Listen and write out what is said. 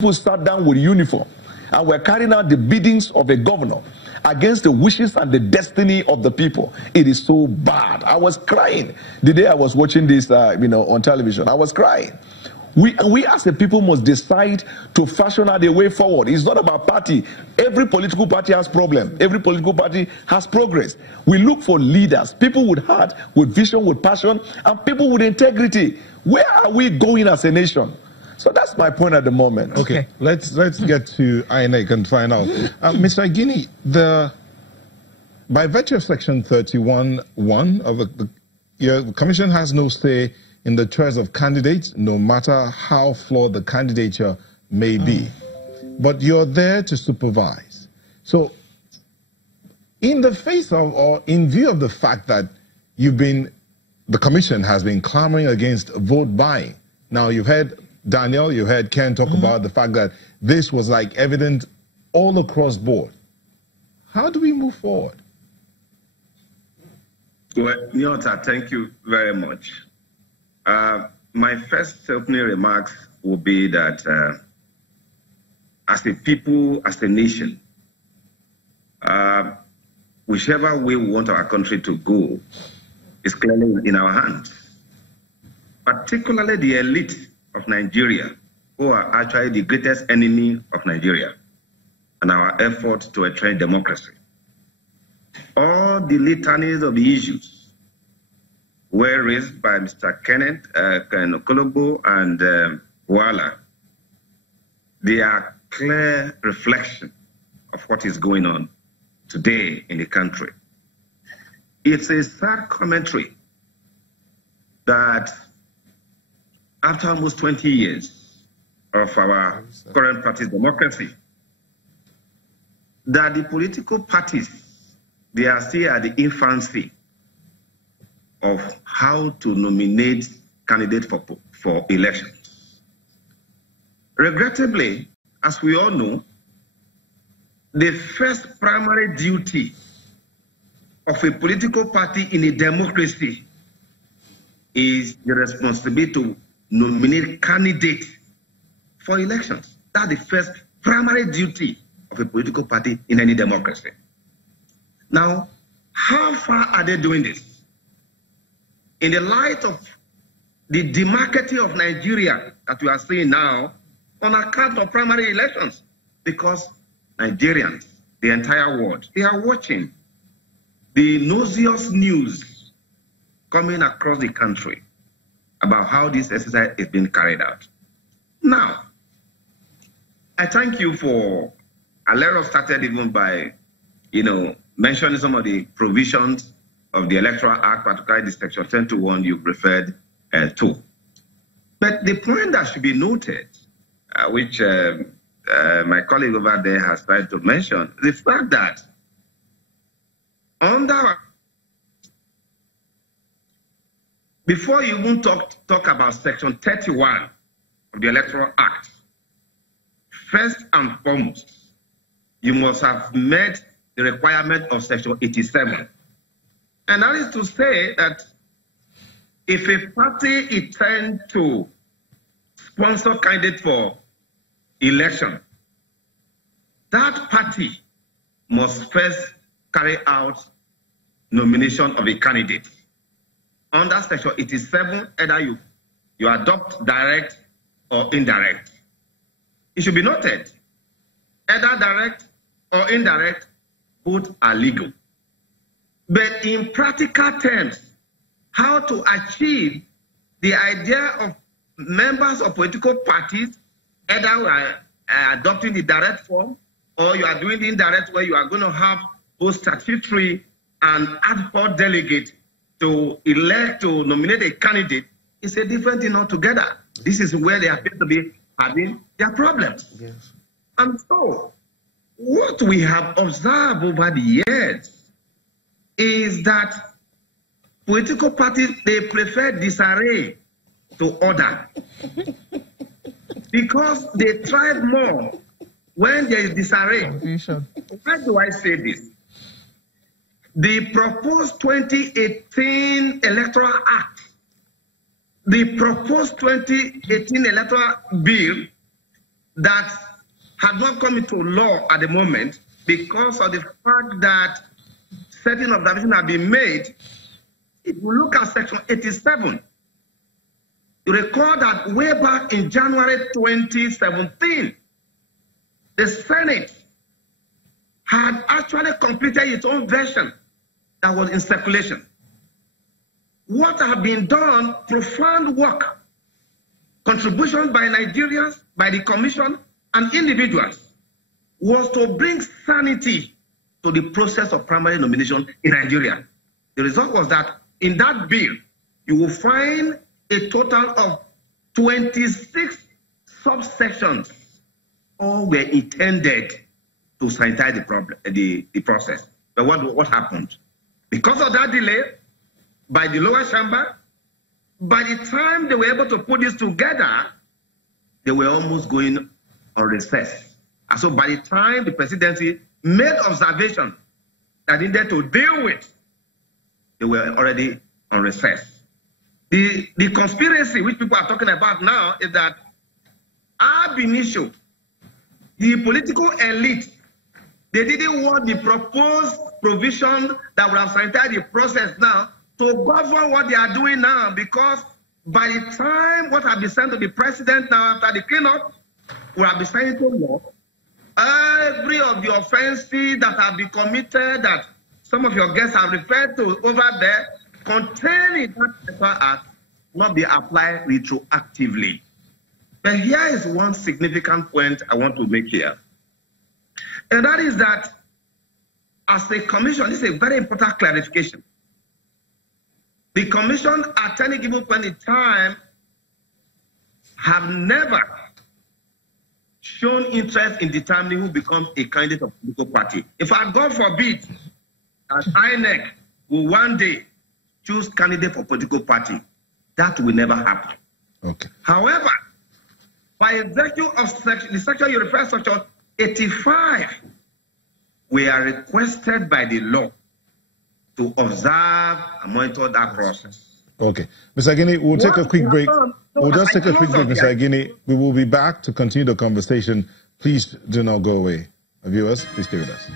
People sat down with uniform and were carrying out the biddings of a governor against the wishes and the destiny of the people. It is so bad. I was crying the day I was watching this, on television. I was crying. We as a people must decide to fashion out a way forward. It's not about party. Every political party has problem. Every political party has progress. We look for leaders, people with heart, with vision, with passion, and people with integrity. Where are we going as a nation? So that's my point at the moment. Okay, let's get to INEC and find out. Mr. Igini, by virtue of Section 31(1) of the Commission has no say in the choice of candidates, no matter how flawed the candidature may be. But you're there to supervise. So in the face of, or in view of the fact that the Commission has been clamoring against vote buying. Now you've heard Daniel, you heard Ken talk about the fact that this was like evident all across board. How do we move forward? Well, Nyota, thank you very much. My first opening remarks will be that as a people, as a nation, whichever way we want our country to go is clearly in our hands. Particularly the elite of Nigeria, who are actually the greatest enemy of Nigeria and our effort to entrench democracy. All the litanies of the issues were raised by Mr. Okolugbo and Bwala. They are clear reflection of what is going on today in the country. It's a sad commentary that after almost 20 years of our current party's democracy, that the political parties, they are still at the infancy of how to nominate candidates for elections. Regrettably, as we all know, the first primary duty of a political party in a democracy is the responsibility to nominate candidates for elections. That's the first primary duty of a political party in any democracy. Now, how far are they doing this? In the light of the demarketing of Nigeria that we are seeing now on account of primary elections, because Nigerians, the entire world, they are watching the nauseous news coming across the country about how this exercise is being carried out. Now, I thank you for, Alero started even by, mentioning some of the provisions of the Electoral Act, particularly the Section 10(1) you referred to. But the point that should be noted, which my colleague over there has tried to mention, the fact that before you even talk about Section 31 of the Electoral Act, first and foremost, you must have met the requirement of Section 87. And that is to say that if a party intends to sponsor candidate for election, that party must first carry out nomination of a candidate. Under Section 87, either you adopt direct or indirect. It should be noted, either direct or indirect, both are legal. But in practical terms, how to achieve the idea of members of political parties, either you are adopting the direct form or you are doing the indirect, where you are going to have both statutory and ad hoc delegate to elect, to nominate a candidate, is a different thing altogether. This is where they appear to be having their problems. Yes. And so, what we have observed over the years is that political parties, they prefer disarray to order. Because they thrive more when there is disarray. Why do I say this? The proposed 2018 Electoral Act, the proposed 2018 Electoral Bill that had not come into law at the moment because of the fact that certain observations have been made. If you look at Section 87, you recall that way back in January 2017, the Senate had actually completed its own version that was in circulation. What had been done, profound work, contributions by Nigerians, by the Commission, and individuals, was to bring sanity to the process of primary nomination in Nigeria. The result was that in that bill, you will find a total of 26 subsections, all were intended to sanitize the process. But what happened? Because of that delay, by the lower chamber, by the time they were able to put this together, they were almost going on recess. And so by the time the presidency made observation that needed to deal with, they were already on recess. The conspiracy which people are talking about now is that ab initio, the political elite, they didn't want the proposed provision that would have sanitized the process now to govern what they are doing now, because by the time what have been sent to the president now after the cleanup will have been signed into law, every of the offenses that have been committed that some of your guests have referred to over there contained in that act not be applied retroactively. But here is one significant point I want to make here. And that is that as a commission, this is a very important clarification. The commission at any given point in time have never shown interest in determining who becomes a candidate of a political party. In fact, God forbid that INEC will one day choose candidate for political party. That will never happen. Okay. However, by virtue of the section you refer to, Section 85, we are requested by the law to observe and monitor that process. Okay. Mr. Igini, we'll take a quick break. We'll just take a quick break, Mr. Igini. We will be back to continue the conversation. Please do not go away. Viewers, please stay with us.